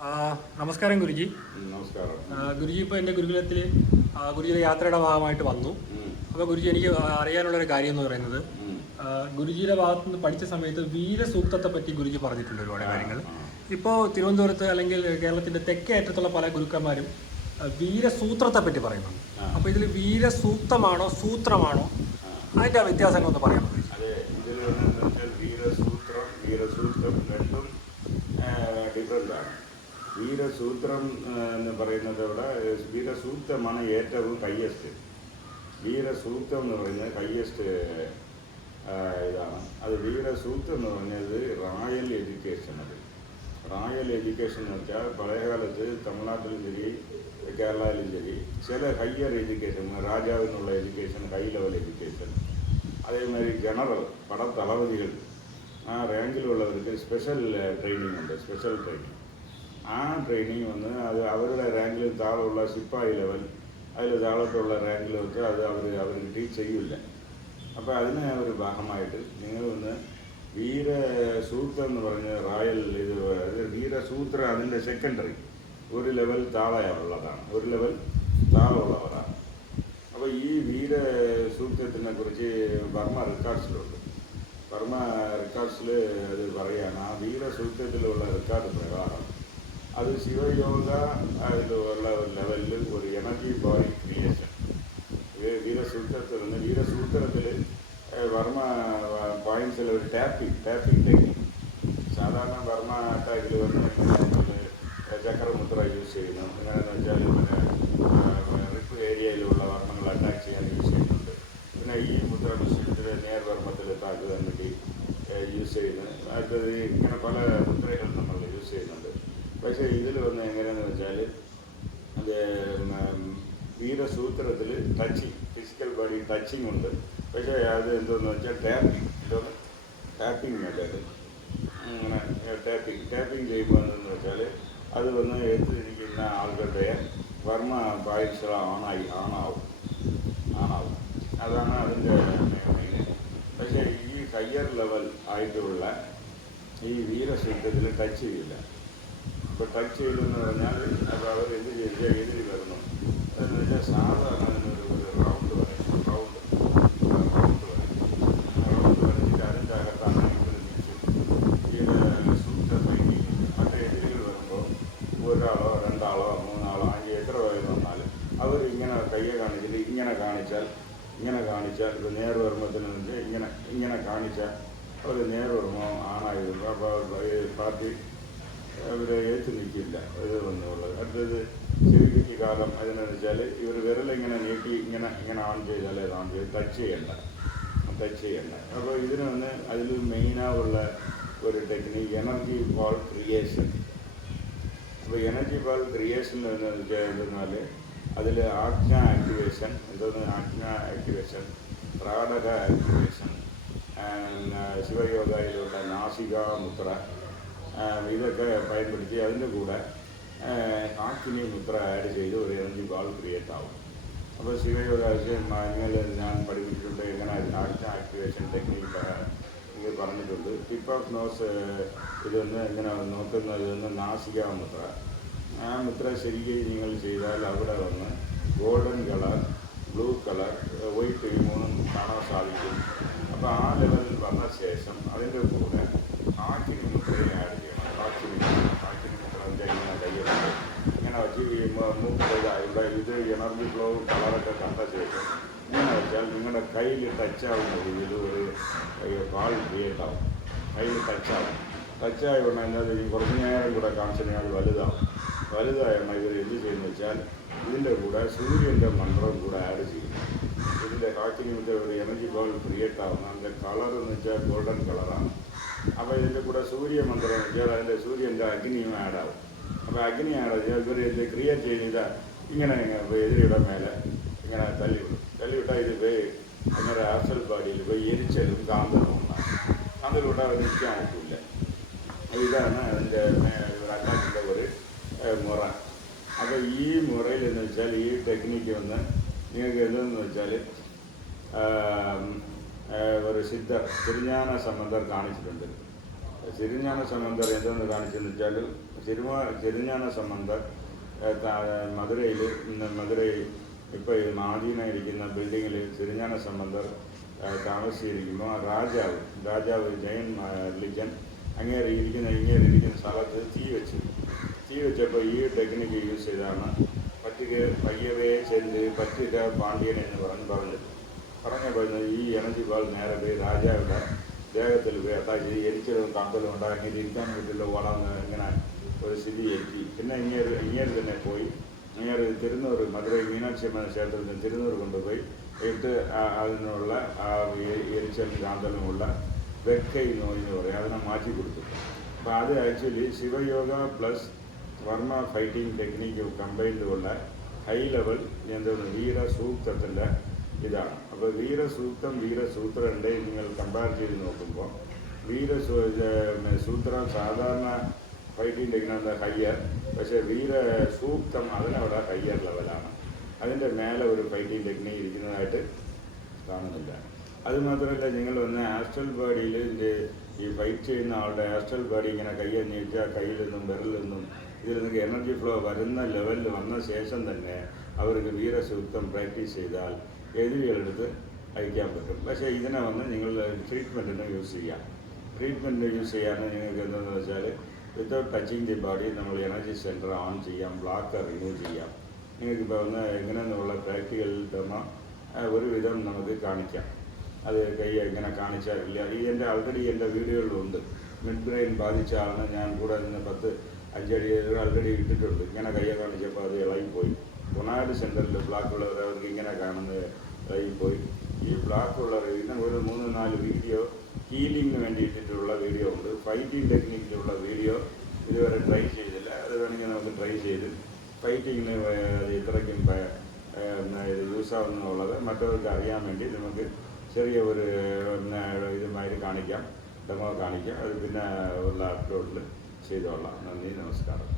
നമസ്കാരം ഗുരുജി. നമസ്കാരം. ഗുരുജി ഇപ്പോൾ എൻ്റെ ഗുരുകുലത്തിൽ ഗുരുജിയുടെ യാത്രയുടെ ഭാഗമായിട്ട് വന്നു. അപ്പോൾ ഗുരുജി, എനിക്ക് അറിയാനുള്ളൊരു കാര്യം എന്ന് പറയുന്നത്, ഗുരുജിയുടെ ഭാഗത്ത് നിന്ന് പഠിച്ച സമയത്ത് വീരസൂക്തത്തെ പറ്റി ഗുരുജി പറഞ്ഞിട്ടുണ്ട് ഒരുപാട് കാര്യങ്ങൾ. ഇപ്പോൾ തിരുവനന്തപുരത്ത് അല്ലെങ്കിൽ കേരളത്തിൻ്റെ തെക്കേ അറ്റത്തുള്ള പല ഗുരുക്കന്മാരും വീരസൂത്രത്തെ പറ്റി പറയുന്നുണ്ട്. അപ്പോൾ ഇതിൽ വീരസൂക്തമാണോ സൂത്രമാണോ, അതിൻ്റെ വ്യത്യാസങ്ങളൊന്ന് പറയാമോ? അതെ, ഇതിൽ വീരസൂത്രം രണ്ടും ഡിഫറൻ്റാണ്. വീരസൂത്രം എന്ന് പറയുന്നത് ഇവിടെ വീരസൂക്തമാണ് ഏറ്റവും ഹയ്യസ്റ്റ്. വീരസൂക്തം എന്ന് പറയുന്നത് ഹയ്യസ്റ്റ് ഇതാണ്. അത് വീരസൂക്തം എന്ന് പറഞ്ഞത് റോയൽ എഡ്യൂക്കേഷൻ. റോയൽ എഡ്യൂക്കേഷൻ എന്ന് വെച്ചാൽ പഴയകാലത്ത് തമിഴ്നാട്ടിലും ശരി കേരളയിലും ശരി ചില ഹയർ എഡ്യൂക്കേഷൻ, രാജാവിനുള്ള എഡ്യൂക്കേഷൻ, ഹൈ ലെവൽ എഡ്യൂക്കേഷൻ, അതേമാതിരി ജനറൽ പടത്തളപതികൾ ആ റാങ്കിലുള്ളവർക്ക് സ്പെഷ്യൽ ട്രെയിനിങ് ഉണ്ട്. സ്പെഷ്യൽ ട്രെയിനിങ്, ആ ട്രെയിനിങ് വന്ന് അത് അവരുടെ റാങ്കിൽ താഴെയുള്ള സിപ്പായി ലെവൽ, അതിൽ താഴോട്ടുള്ള റാങ്കിലൊക്കെ അത് അവർക്ക് ടീച്ച് ചെയ്യില്ല. അപ്പോൾ അതിന് ഒരു ഭാഗമായിട്ട് നിങ്ങൾ വന്ന് വീരസൂത്രം എന്ന് പറഞ്ഞ റോയൽ വീരസൂത്രം അതിൻ്റെ സെക്കൻഡറി ഒരു ലെവൽ താഴെയുള്ളതാണ്, ഒരു ലെവൽ താഴെയുള്ളവരാണ്. അപ്പോൾ ഈ വീരസൂത്രത്തിനെ കുറിച്ച് ബർമ്മ റെക്കോർഡ്സിലുണ്ട്. ബർമ്മ റെക്കോർഡ്സിൽ അത് പറയുകയാണ്, ആ വീരസൂത്രത്തിലുള്ള റെക്കോർഡ് പ്രകാരം അത് ശിവയോഗ അതിലുള്ള ഒരു ലെവലിൽ ഒരു എനർജി ബോഡി ക്രിയേഷൻ വീരസൂത്രത്തിൽ വർമ്മ പോയിൻറ്റ്സിൽ ഒരു ടാപ്പിംഗ് ടെക്നിക്ക്. സാധാരണ വർമ്മ അറ്റാക്കിൽ വന്ന് ചക്രമുദ്ര യൂസ് ചെയ്യുന്നു. എങ്ങനെയാണെന്ന് വെച്ചാൽ റിപ്പ് ഏരിയയിലുള്ള വർമ്മങ്ങൾ അറ്റാക്ക് ചെയ്യാൻ യൂസ് ചെയ്യുന്നുണ്ട്. പിന്നെ ഈ മുദ്ര നേർവർമ്മത്തിൽ താക്കുക വേണ്ടി യൂസ് ചെയ്യുന്നത്. അടുത്തത് ഇങ്ങനെ പല മുദ്രകൾ നമ്മൾ യൂസ് ചെയ്യുന്നുണ്ട്. പക്ഷേ ഇതിൽ വന്ന് എങ്ങനെയാണെന്ന് വെച്ചാൽ അത് വീരസൂത്രത്തിൽ ടച്ചിങ്, ഫിസിക്കൽ ബോഡി ടച്ചിങ് ഉണ്ട്. പക്ഷേ അത് എന്തോന്ന് വെച്ചാൽ ടാപ്പിംഗ് മെത്തേഡ്. അങ്ങനെ ടാപ്പിംഗ് ചെയ്യുമ്പോൾ എന്തെന്ന് വെച്ചാൽ അത് വന്ന് എത്തിയിരിക്കുന്ന ആളുകളുടെ വർമ്മ പായസ ആണാവും. അതാണ് അതിൻ്റെ മെയിൻ. പക്ഷേ ഈ ഹയർ ലെവൽ ആയിട്ടുള്ള ഈ വീരസൂത്രത്തിൽ ടച്ച് ചെയ്യില്ല. ഇപ്പോൾ ടച്ച് ചെയ്യില്ലെന്ന് പറഞ്ഞാൽ അപ്പോൾ അവർ എന്ത് ചെയ്താൽ എതിരി വരണം. അതെന്ന് വെച്ചാൽ സാധാരണ അതിനൊരു റൗണ്ട് വരയ്ക്കും. റൗണ്ട് വരച്ചിട്ട് അതിൻ്റെ അകത്താണ് ഈ സൂത്ര ട്രെയിനിങ്. മറ്റേ എതിരികൾ വരുമ്പോൾ ഒരാളോ രണ്ടാളോ മൂന്നാളോ അഞ്ച് എത്ര പേര് വന്നാലും അവർ ഇങ്ങനെ കയ്യെ കാണിച്ചിട്ട് ഇങ്ങനെ കാണിച്ചാൽ ഇപ്പോൾ നേർവർമ്മത്തിന് ഇങ്ങനെ കാണിച്ചാൽ അവർ നേർവർമ്മ ആണായി വരുമ്പോൾ അപ്പോൾ പാർട്ടി അവരെ ഏറ്റു നിൽക്കില്ല. ഇത് വന്നുള്ളത്. അടുത്തത് ചെവിക്ക് കാലം. അതിനെന്ന് വെച്ചാൽ ഇവർ വിരലിങ്ങനെ നീട്ടി ഇങ്ങനെ ഓൺ ചെയ്താൽ അത് ഓൺ ചെയ്ത് ടച്ച് ചെയ്യണ്ട. അപ്പോൾ ഇതിന് വന്ന് അതിൽ മെയിനായുള്ള ഒരു ടെക്നിക്ക് എനർജി ബോൾ ക്രിയേഷൻ. അപ്പോൾ എനർജി ബോൾ ക്രിയേഷൻ എന്തെന്നാൽ അതിൽ ആജ്ഞ ആക്ടിവേഷൻ, പ്രാടക ആക്ടിവേഷൻ, ശിവയോഗയിലുള്ള നാസിക മുദ്ര, ഇതൊക്കെ பயன்படுത്തി അതിൻ്റെ കൂടെ ആക്ടിനി മുദ്ര ആഡ് ചെയ്ത് ഒരു എനർജി ബോൾ ക്രിയേറ്റ് ആവും. അപ്പോൾ ശിവയോഗ ഞാൻ പഠിപ്പിച്ചിട്ടുണ്ട്. എങ്ങനെ ആക്ടിവേഷൻ ടെക്നിക്ക് ഇത് പറഞ്ഞിട്ടുണ്ട്. ടിപ്പ് ഓഫ് നോസ് ഇതൊന്ന് ഇങ്ങനെ നോക്കുന്നത് നാസിക മുദ്ര. ആ മുദ്ര ശരിക്കും നിങ്ങൾ ചെയ്താൽ അവിടെ വന്ന് golden colour, blue colour, white ഈ മൂന്നും കാണാൻ സാധിക്കും. അപ്പോൾ ആ ലെവലിൽ വന്ന ശേഷം അതിൻ്റെ കൂടെ ആക്ടിനി മുദ്രയെ ആഡ് ചെയ്യണം. ആക്ടിനി മുദ്ര ഇങ്ങനെ കയ്യിലുണ്ട് ഇങ്ങനെ വെച്ച് ഈ മൂക്കിൻ്റെ ഇത് എനർജി ഫ്ലോ കളറൊക്കെ കണ്ട ശേഷം ഇങ്ങനെ വെച്ചാൽ നിങ്ങളുടെ കയ്യിൽ ടച്ചാവുന്ന രീതിയിൽ ഒരു പാൾ ക്രിയേറ്റ് ആവും. കയ്യിൽ ടച്ചായി ഉണ്ടെങ്കിൽ ഈ കുറച്ച് നേരം കൂടെ കാണിച്ചാൽ വലുതായാണ് ഇവർ എന്ത് ചെയ്യുന്നത് വെച്ചാൽ ഇതിൻ്റെ കൂടെ സൂര്യൻ്റെ മന്ത്രം കൂടെ ആഡ് ചെയ്യും. ഇതിൻ്റെ ആക്ടിനിയുടെ ഒരു എനർജി ബോൾ ക്രിയേറ്റ് ആവുന്ന അതിൻ്റെ കളർ എന്ന് വെച്ചാൽ ഗോൾഡൻ കളറാണ്. അപ്പോൾ ഇതിൻ്റെ കൂടെ സൂര്യമന്ത്രം എന്ന് വെച്ചാൽ അതിൻ്റെ സൂര്യൻ്റെ അഗ്നിയും ആഡാവും. അപ്പോൾ അഗ്നി ആഡ് ചെയ്താൽ ഇവർ ഇത് ക്രിയേറ്റ് ചെയ്ത ഇങ്ങനെ എതിരിയുടെ മേലെ ഇങ്ങനെ തള്ളിവിട്ടാൽ ഇത് അങ്ങനെ ആഫ്സൽ ബാഡിയിൽ പോയി എരിച്ചലും കാന്തലും ഉണ്ടാകും. കാന്തലൂട്ടാൽ അത് നിൽക്കാൻ പറ്റില്ല. ഇതാണ് അതിൻ്റെ അറ്റാക്കിൻ്റെ ഒരു മുറ. അപ്പോൾ ഈ മുറയിൽ എന്ന് വെച്ചാൽ ഈ ടെക്നിക്ക് വന്ന് നിങ്ങൾക്ക് എന്തെന്ന് വെച്ചാൽ ഒരു സിദ്ധർ തിരുஞான സംബന്ധർ കാണിച്ചിട്ടുണ്ട്. ചെരിഞ്ഞാന സംബന്ധർ എന്തെന്ന് കാണിച്ചെന്ന് വെച്ചാൽ ചെരിഞ്ഞാന സംബന്ധർ മധുരയിൽ ഇപ്പോൾ മാദീനായിരിക്കുന്ന ബിൽഡിങ്ങിൽ ചെരിഞ്ഞാന സംബന്ധർ താമസിച്ചിരിക്കുമ്പോൾ രാജാവ് ജയൻ ലിജൻ ഇരിക്കുന്ന സ്ഥലത്ത് തീ വെച്ചപ്പോൾ ഈ ടെക്നിക്ക് യൂസ് ചെയ്താണ് പയ്യവേ ചെന്ന് പറ്റില്ല പാണ്ഡ്യൻ എന്ന് പറഞ്ഞത് ഈ എനർജി ബാൾ നേരെ പോയി രാജാവിൻ്റെ ദേഹത്തിൽ പോയി അറ്റാക്ക് ചെയ്ത് എരിച്ചതും കമ്പലും ഉണ്ടാക്കി ഇരിക്കാൻ പറ്റില്ല വളർന്ന് ഇങ്ങനെ ഒരു സ്ഥിതി എത്തി. പിന്നെ ഇങ്ങേര് തന്നെ പോയി തിരുന്നൂർ മധുരൈ മീനാക്ഷി അമ്മ ക്ഷേത്രത്തിൽ തിരുന്നൂർ കൊണ്ടുപോയി ഇട്ട് അതിനുള്ള എരിച്ചലും കാന്തലുമുള്ള വെക്കൈ നോയെന്ന് പറയും, അതിനെ മാറ്റി കൊടുത്തു. അപ്പോൾ അത് ആക്ച്വലി ശിവയോഗ പ്ലസ് വർമ്മ ഫൈറ്റിംഗ് ടെക്നിക്ക് കമ്പൈൻഡ് ഉള്ള ഹൈ ലെവൽ വീരസൂക്തത്തിൻ്റെ ഇതാണ്. അപ്പോൾ വീരസൂത്രം നിങ്ങൾ കമ്പയർ ചെയ്ത് നോക്കുമ്പോൾ സൂത്രം സാധാരണ ഫൈറ്റിംഗ് ടെക്നിക്ക് ഹയ്യർ, പക്ഷേ വീരസൂക്തം അതിനവിടെ ഹയ്യർ ലെവലാണ്. അതിൻ്റെ മേലെ ഒരു ഫൈറ്റിംഗ് ടെക്നിക്ക് ഇരിക്കുന്നതായിട്ട് കാണുന്നില്ല. അതുമാത്രമല്ല, നിങ്ങൾ വന്ന് ആസ്ട്രൽ ബോഡിയിൽ ഈ ഫൈറ്റ് ചെയ്യുന്ന ആളുടെ ആസ്ട്രൽ ബോഡി ഇങ്ങനെ കൈയന്വേഷിച്ചാൽ കയ്യിൽ നിന്നും വിരലിൽ നിന്നും ഇതിൽ നിന്നൊക്കെ എനർജി ഫ്ലോ വരുന്ന ലെവലിൽ വന്ന ശേഷം തന്നെ അവർക്ക് വീരസൂക്തം പ്രാക്ടീസ് ചെയ്താൽ എതിരികളെടുത്ത് അയക്കാൻ പറ്റും. പക്ഷേ ഇതിനെ വന്ന് നിങ്ങൾ ട്രീറ്റ്മെൻറ്റിന് യൂസ് ചെയ്യാം. നിങ്ങൾക്ക് എന്താണെന്ന് വെച്ചാൽ വിത്തൗട്ട് ടച്ചിങ് ദി ബോഡി നമ്മൾ എനർജി സെൻറ്റർ ഓൺ ചെയ്യാം, ബ്ലോക്ക് റിമൂവ് ചെയ്യാം. നിങ്ങൾക്കിപ്പോൾ വന്ന് എങ്ങനെയെന്നുള്ള പ്രാക്ടിക്കൽ ഡെമോ ഒരുവിധം നമുക്ക് കാണിക്കാം. അത് കൈ എങ്ങനെ കാണിച്ചാലില്ല, ആൾറെഡി എൻ്റെ വീഡിയോകളിലുണ്ട്. മിഡ് ബ്രെയിൻ ബാധിച്ച ആളാണ് ഞാൻ. കൂടെ നിന്ന് 5 അടി ആൾറെഡി ഇട്ടിട്ടുണ്ട്. ഇങ്ങനെ കയ്യെ കാണിച്ചപ്പോൾ അത് ഇളകിപ്പോയി. കൊണാട് സെൻറ്ററിൽ ബ്ലാക്ക് ഉള്ളവർ അവർക്ക് ഇങ്ങനെ കാണുന്നത് ഇളകിപ്പോയി. ഈ ബ്ലാക്ക് ഉള്ളവർ ഇതിന് ഒരു 3-4 വീഡിയോ ഹീലിങ്ങിന് വേണ്ടി ഇട്ടിട്ടുള്ള വീഡിയോ ഉണ്ട്. ഫൈറ്റിംഗ് ടെക്നിക്കിലുള്ള വീഡിയോ ഇതുവരെ ട്രൈ ചെയ്തില്ല. അത് വേണമെങ്കിൽ നമുക്ക് ട്രൈ ചെയ്ത് ഫൈറ്റിങ്ങിന് ഇത്രയ്ക്കും യൂസ് ആവുന്നുള്ളത് മറ്റവർക്ക് അറിയാൻ വേണ്ടി നമുക്ക് ചെറിയ ഒരു ഇതുമാതിരി ഡെമോ കാണിക്കാം. അത് പിന്നെ ഉള്ള അപ്ലോഡിൽ ചെയ്തോളാം. നന്ദി, നമസ്കാരം.